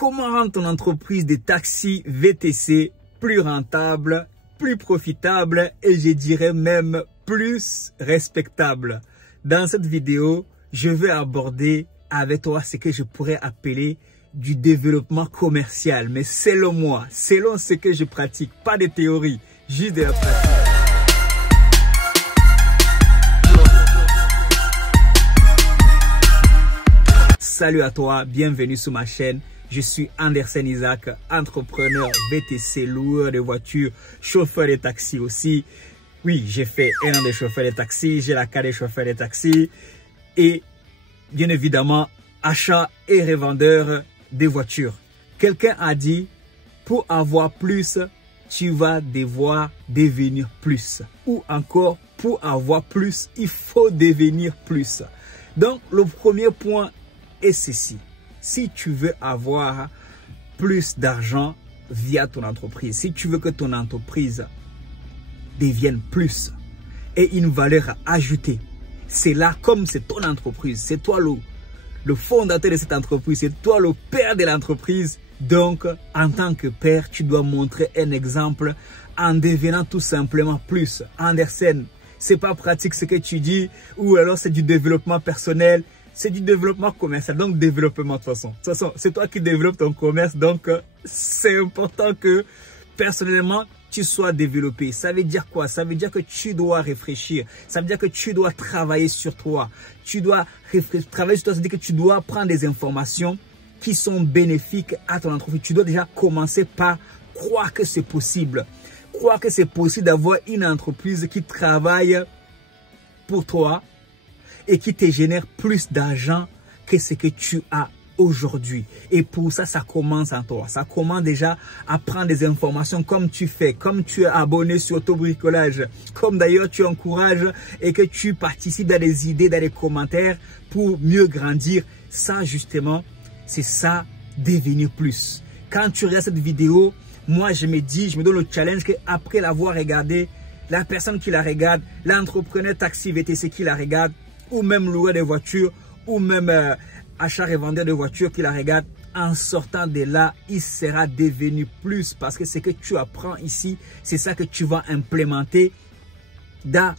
Comment rendre ton entreprise de taxi VTC plus rentable, plus profitable et je dirais même plus respectable? Dans cette vidéo, je vais aborder avec toi ce que je pourrais appeler du développement commercial, mais selon moi, selon ce que je pratique, pas de théorie, juste de la pratique. Salut à toi, bienvenue sur ma chaîne. Je suis Andersen Isaac, entrepreneur VTC, loueur de voitures, chauffeur de taxi aussi. Oui, j'ai fait un an de chauffeur de taxi, j'ai la carte de chauffeur de taxi et bien évidemment, achat et revendeur de voitures. Quelqu'un a dit, pour avoir plus, tu vas devoir devenir plus. Ou encore, pour avoir plus, il faut devenir plus. Donc, le premier point est ceci. Si tu veux avoir plus d'argent via ton entreprise, si tu veux que ton entreprise devienne plus et une valeur ajoutée, c'est là, comme c'est ton entreprise, c'est toi le fondateur de cette entreprise, c'est toi le père de l'entreprise. Donc, en tant que père, tu dois montrer un exemple en devenant tout simplement plus. Andersen, c'est pas pratique ce que tu dis, ou alors c'est du développement personnel. C'est du développement commercial, donc développement de toute façon. C'est toi qui développes ton commerce, donc c'est important que personnellement, tu sois développé. Ça veut dire quoi? Ça veut dire que tu dois réfléchir. Ça veut dire que tu dois travailler sur toi. Tu dois travailler sur toi, c'est-à-dire que tu dois prendre des informations qui sont bénéfiques à ton entreprise. Tu dois déjà commencer par croire que c'est possible. Croire que c'est possible d'avoir une entreprise qui travaille pour toi et qui te génère plus d'argent que ce que tu as aujourd'hui. Et pour ça, ça commence en toi. Ça commence déjà à prendre des informations comme tu fais, comme tu es abonné sur Autobricolage, comme d'ailleurs tu encourages et que tu participes dans des idées, dans les commentaires pour mieux grandir. Ça, justement, c'est ça, devenir plus. Quand tu regardes cette vidéo, moi, je me donne le challenge qu'après l'avoir regardé, la personne qui la regarde, l'entrepreneur taxi VTC qui la regarde, ou même loueur de voitures, ou même achat et vendeur de voitures qui la regarde, en sortant de là, il sera devenu plus. Parce que ce que tu apprends ici, c'est ça que tu vas implémenter dans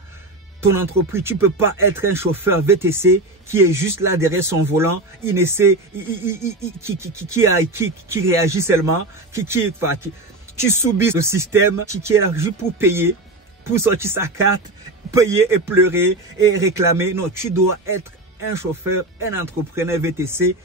ton entreprise. Tu ne peux pas être un chauffeur VTC qui est juste là derrière son volant, qui réagit seulement, qui subit le système, qui est là juste pour payer, pour sortir sa carte, payer et pleurer et réclamer. Non, tu dois être un chauffeur, un entrepreneur VTC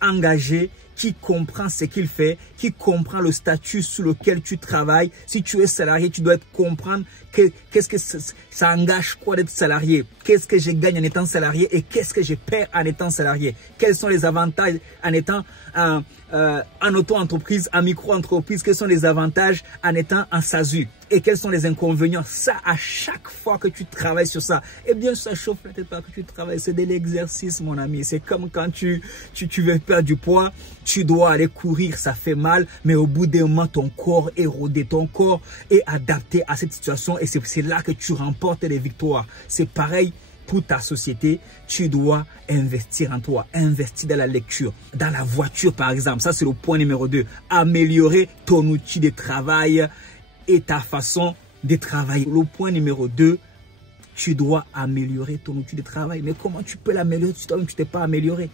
engagé qui comprend ce qu'il fait, qui comprend le statut sous lequel tu travailles. Si tu es salarié, tu dois comprendre qu'est-ce que ça engage quoi d'être salarié. Qu'est-ce que je gagne en étant salarié et qu'est-ce que je perds en étant salarié. Quels sont les avantages en étant en auto-entreprise, en micro-entreprise. Quels sont les avantages en étant en SASU. Et quels sont les inconvénients. Ça, à chaque fois que tu travailles sur ça, eh bien, ça chauffe la tête pas que tu travailles. C'est de l'exercice, mon ami. C'est comme quand tu veux perdre du poids, tu dois aller courir, ça fait mal. Mais au bout d'un moment, ton corps est rodé, ton corps est adapté à cette situation. Et c'est là que tu remportes les victoires. C'est pareil pour ta société. Tu dois investir en toi, investir dans la lecture, dans la voiture par exemple. Ça, c'est le point numéro 2. Améliorer ton outil de travail et ta façon de travailler. Le point numéro 2, tu dois améliorer ton outil de travail. Mais comment tu peux l'améliorer si toi-même tu t'es pas amélioré?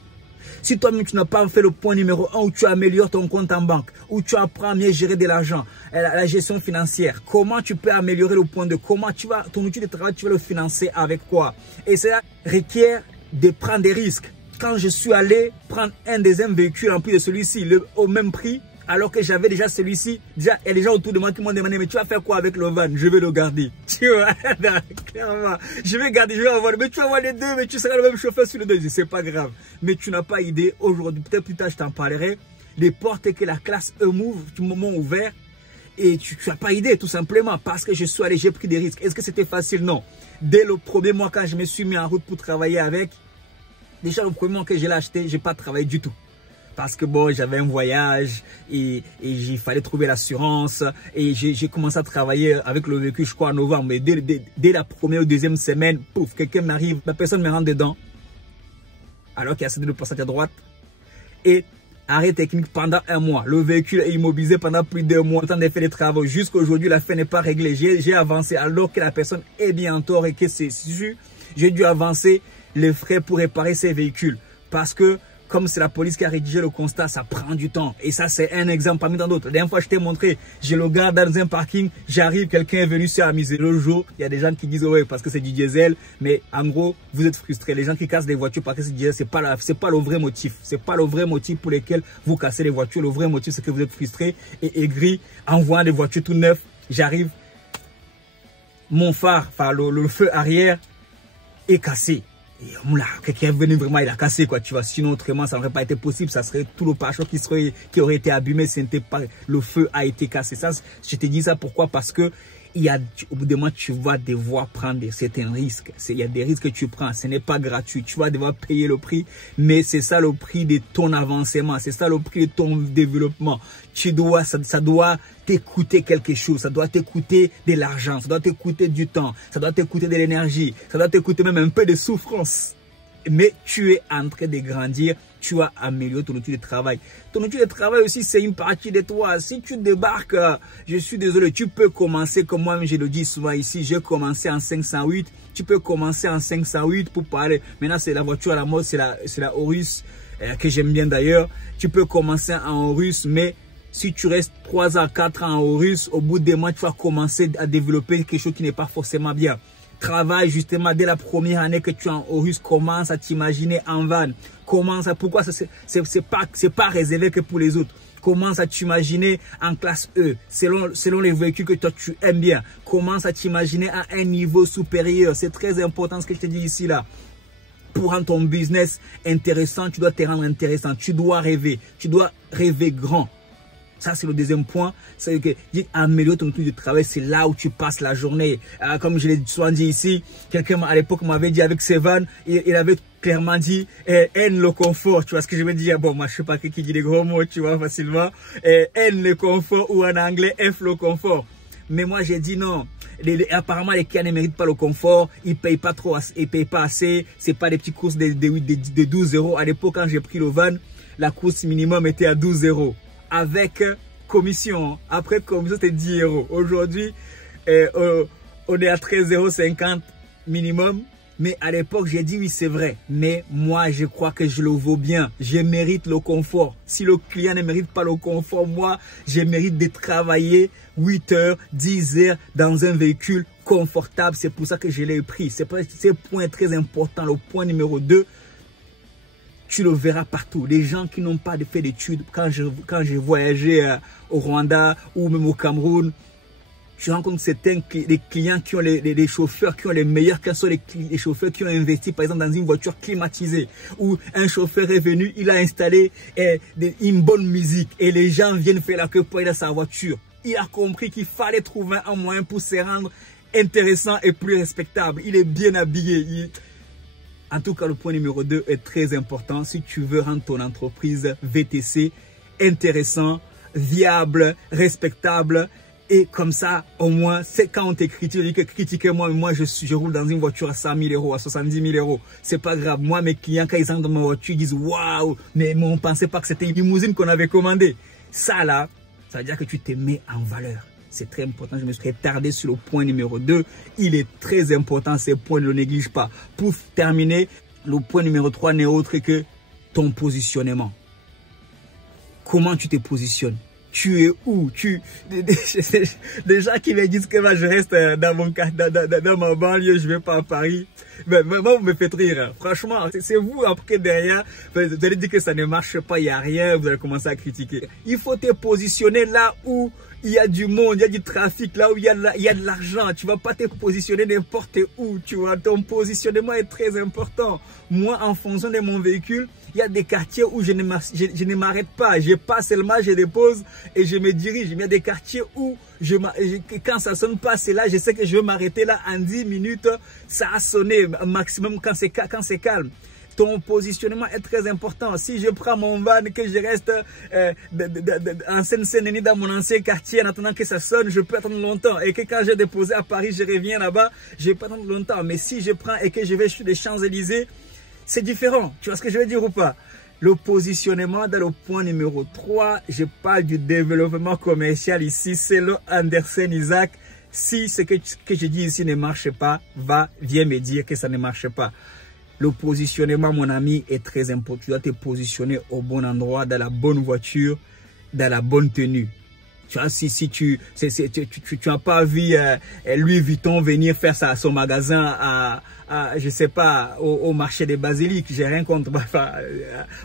Si toi-même tu n'as pas fait le point numéro 1 où tu améliores ton compte en banque, où tu apprends à mieux gérer de l'argent, la gestion financière, comment tu peux améliorer le point 2? Comment ton outil de travail, tu vas le financer avec quoi? Et ça requiert de prendre des risques. Quand je suis allé prendre un deuxième véhicule en plus de celui-ci, au même prix, alors que j'avais déjà celui-ci, il y a des gens autour de moi qui m'ont demandé, mais tu vas faire quoi avec le van? Je vais le garder. Tu vois, clairement, je vais garder, je vais avoir, mais tu vas avoir les deux, mais tu seras le même chauffeur sur les deux. C'est pas grave. Mais tu n'as pas idée, aujourd'hui, peut-être plus tard, je t'en parlerai, les portes que la classe E m'ouvre, du moment ouvert, et tu n'as pas idée, tout simplement, parce que je suis allé, j'ai pris des risques. Est-ce que c'était facile? Non. Dès le premier mois, quand je me suis mis en route pour travailler avec, déjà le premier mois que je l'ai acheté, je n'ai pas travaillé du tout. Parce que bon, j'avais un voyage et il fallait trouver l'assurance. Et j'ai commencé à travailler avec le véhicule, je crois, en novembre. Mais dès la première ou deuxième semaine, pouf, quelqu'un m'arrive, la personne me rentre dedans. Alors qu'il y a assez de passage à droite. Et Arrêt technique pendant 1 mois. Le véhicule est immobilisé pendant plus d'1 mois. Le temps de faire des travaux. Jusqu'aujourd'hui, la fin n'est pas réglée. J'ai avancé alors que la personne est bien en tort et que c'est sûr. J'ai dû avancer les frais pour réparer ces véhicules. Parce que, comme c'est la police qui a rédigé le constat, ça prend du temps. Et ça, c'est un exemple parmi tant d'autres. La dernière fois, je t'ai montré, je le garde dans un parking, j'arrive, quelqu'un est venu s'amuser. Le jour, il y a des gens qui disent, ouais, parce que c'est du diesel. Mais en gros, vous êtes frustrés. Les gens qui cassent des voitures parce que c'est du diesel, c'est pas le vrai motif. C'est pas le vrai motif pour lequel vous cassez les voitures. Le vrai motif, c'est que vous êtes frustrés et aigris en voyant des voitures tout neuves. J'arrive, mon phare, enfin, le feu arrière est cassé. Et là, quelqu'un est venu vraiment, il a cassé quoi, tu vois. Sinon, autrement, ça n'aurait pas été possible. Ça serait tout le pare-choc qui aurait été abîmé. Le feu a été cassé. Ça, je te dis ça pourquoi? Parce que au bout d'un moment, tu vas devoir prendre certains risques. Il y a des risques que tu prends. Ce n'est pas gratuit. Tu vas devoir payer le prix. Mais c'est ça le prix de ton avancement. C'est ça le prix de ton développement. Ça doit t'écouter quelque chose. Ça doit t'écouter de l'argent. Ça doit t'écouter du temps. Ça doit t'écouter de l'énergie. Ça doit t'écouter même un peu de souffrance. Mais tu es en train de grandir, tu as amélioré ton outil de travail. Ton outil de travail aussi, c'est une partie de toi. Si tu débarques, je suis désolé, tu peux commencer, comme moi-même je le dis souvent ici, j'ai commencé en 508. Tu peux commencer en 508 pour parler. Maintenant, c'est la voiture à la mode, c'est la Horus, que j'aime bien d'ailleurs. Tu peux commencer en Horus, mais si tu restes 3 à 4 ans en Horus, au bout des mois, tu vas commencer à développer quelque chose qui n'est pas forcément bien. Travaille justement dès la première année que tu es en Horus, commence à t'imaginer en van. Pourquoi c'est pas réservé que pour les autres. Commence à t'imaginer en classe E, selon les véhicules que toi tu aimes bien. Commence à t'imaginer à un niveau supérieur. C'est très important ce que je te dis ici là. Pour rendre ton business intéressant, tu dois te rendre intéressant. Tu dois rêver grand. Ça, c'est le deuxième point. C'est que améliorer ton outil de travail, c'est là où tu passes la journée. Comme je l'ai souvent dit ici, quelqu'un à l'époque m'avait dit avec Sevan, il avait clairement dit haine le confort. Tu vois ce que je veux dire? Bon, moi, je sais pas qui dit des gros mots, tu vois, facilement. Haine le confort ou en anglais, F le confort. Mais moi, j'ai dit non. Apparemment, les clients ne méritent pas le confort. Ils payent pas trop, ils payent pas assez. C'est pas des petites courses de 12 euros. À l'époque, quand j'ai pris le van, la course minimum était à 12 euros. Avec commission. Après commission, c'était 10 euros. Aujourd'hui, on est à 13,50 € minimum. Mais à l'époque, j'ai dit oui, c'est vrai. Mais moi, je crois que je le vaux bien. Je mérite le confort. Si le client ne mérite pas le confort, moi, je mérite de travailler 8 heures, 10 heures dans un véhicule confortable. C'est pour ça que je l'ai pris. C'est un point très important. Le point numéro 2. Tu le verras partout. Les gens qui n'ont pas fait d'études, quand j'ai voyagé au Rwanda ou même au Cameroun, tu rencontres des clients qui ont les chauffeurs qui ont les meilleurs, qui sont les chauffeurs qui ont investi par exemple dans une voiture climatisée, où un chauffeur est venu, il a installé une bonne musique et les gens viennent faire la queue pour aller dans sa voiture. Il a compris qu'il fallait trouver un moyen pour se rendre intéressant et plus respectable. Il est bien habillé. En tout cas, le point numéro 2 est très important si tu veux rendre ton entreprise VTC intéressant, viable, respectable. Et comme ça, au moins, c'est quand on te critique, on dit que critiquez-moi, mais moi, je roule dans une voiture à 100 000 €, à 70 000 €. C'est pas grave. Moi, mes clients, quand ils entrent dans ma voiture, ils disent waouh, mais on pensait pas que c'était une limousine qu'on avait commandée. Ça, là, ça veut dire que tu te mets en valeur. C'est très important. Je me suis retardé sur le point numéro 2. Il est très important. Ces points, ne le néglige pas. Pour terminer, le point numéro 3 n'est autre que ton positionnement. Comment tu te positionnes? Tu es où? Des gens qui me disent que moi, je reste dans ma banlieue, je vais pas à Paris. Mais moi, vous me faites rire. Franchement, c'est vous après derrière. Vous allez dire que ça ne marche pas, il n'y a rien, vous allez commencer à critiquer. Il faut te positionner là où il y a du monde, il y a du trafic, là où il y a de l'argent. Tu ne vas pas te positionner n'importe où. Tu vois, ton positionnement est très important. Moi, en fonction de mon véhicule, il y a des quartiers où je ne m'arrête pas. Je passe seulement, je dépose et je me dirige. Il y a des quartiers où quand ça sonne pas, c'est là, je sais que je vais m'arrêter là en 10 minutes. Ça a sonné maximum quand c'est calme. Ton positionnement est très important. Si je prends mon van, que je reste en Seine-Saint-Denis dans mon ancien quartier en attendant que ça sonne, je peux attendre longtemps. Et que quand j'ai déposé à Paris, je reviens là-bas, je peux attendre longtemps. Mais si je prends et que je vais sur les Champs-Élysées, c'est différent. Tu vois ce que je veux dire ou pas? Le positionnement dans le point numéro 3, je parle du développement commercial ici, c'est le Anderson Isaac. Si ce que je dis ici ne marche pas, viens me dire que ça ne marche pas. Le positionnement, mon ami, est très important. Tu dois te positionner au bon endroit, dans la bonne voiture, dans la bonne tenue. Tu vois, si tu n'as pas vu Louis Vuitton venir faire son magasin je sais pas, au marché des Basiliques, j'ai rien contre,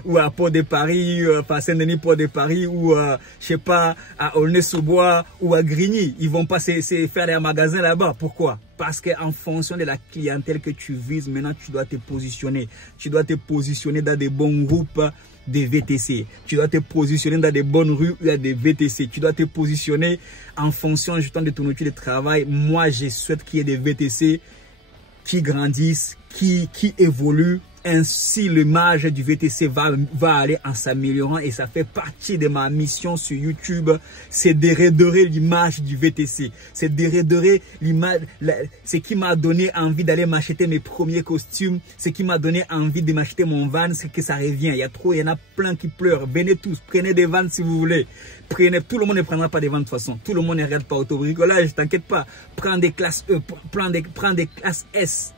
ou à Port de Paris, Saint-Denis, Port de Paris, ou je sais pas, à Aulnay-sous-Bois, ou à Grigny. Ils vont pas se faire des magasins là-bas. Pourquoi? Parce qu'en fonction de la clientèle que tu vises, maintenant tu dois te positionner. Tu dois te positionner dans des bons groupes des VTC. Tu dois te positionner dans des bonnes rues où il y a des VTC. Tu dois te positionner en fonction justement de ton outil de travail. Moi, je souhaite qu'il y ait des VTC qui grandissent, qui évoluent. Ainsi, l'image du VTC va aller en s'améliorant et ça fait partie de ma mission sur YouTube. C'est de redorer l'image du VTC. C'est de redorer l'image, ce qui m'a donné envie d'aller m'acheter mes premiers costumes. Ce qui m'a donné envie de m'acheter mon van, c'est que ça revient. Il y en a plein qui pleurent. Venez tous, prenez des vannes si vous voulez. Prenez, tout le monde ne prendra pas des vannes de toute façon. Tout le monde ne regarde pas autobricolage, t'inquiète pas. Prends des classes E, prends des classes S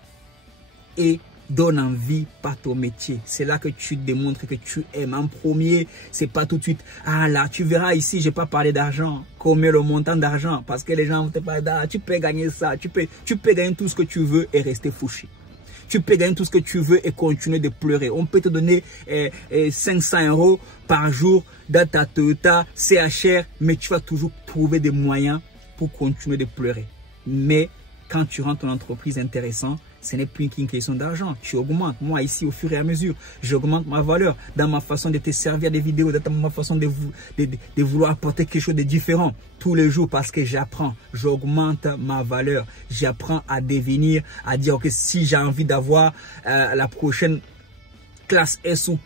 et donne envie par ton métier. C'est là que tu démontres que tu aimes. En premier, c'est pas tout de suite. Ah là, tu verras ici, j'ai pas parlé d'argent. Combien le montant d'argent? Parce que les gens vont te parler d'argent. Tu peux gagner ça. Tu peux gagner tout ce que tu veux et rester fouché. Tu peux gagner tout ce que tu veux et continuer de pleurer. On peut te donner 500 € par jour dans ta Toyota CHR, mais tu vas toujours trouver des moyens pour continuer de pleurer. Mais quand tu rends ton entreprise intéressante, ce n'est plus qu'une question d'argent. Tu augmentes. Moi, ici, au fur et à mesure, j'augmente ma valeur dans ma façon de te servir des vidéos, dans ma façon de vouloir apporter quelque chose de différent tous les jours parce que j'apprends. J'augmente ma valeur. J'apprends à devenir, à dire que si j'ai envie d'avoir la prochaine classe S ou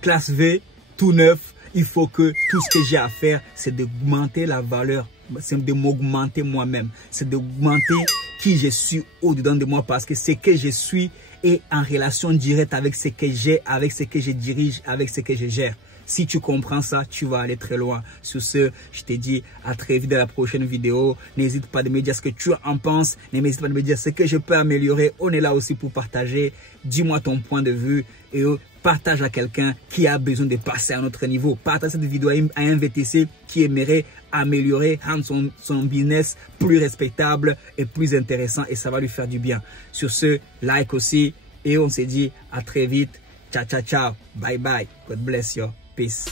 classe V, tout neuf, il faut que tout ce que j'ai à faire, c'est d'augmenter la valeur. C'est de m'augmenter moi-même. C'est d'augmenter qui je suis au-dedans de moi parce que ce que je suis est en relation directe avec ce que j'ai, avec ce que je dirige, avec ce que je gère. Si tu comprends ça, tu vas aller très loin. Sur ce, je te dis à très vite dans la prochaine vidéo. N'hésite pas de me dire ce que tu en penses. N'hésite pas de me dire ce que je peux améliorer. On est là aussi pour partager. Dis-moi ton point de vue et partage à quelqu'un qui a besoin de passer à un autre niveau. Partage cette vidéo à un VTC qui aimerait améliorer, rendre son business plus respectable et plus intéressant et ça va lui faire du bien. Sur ce, like aussi et on se dit à très vite. Ciao, ciao, ciao. Bye, bye. God bless you. Peace.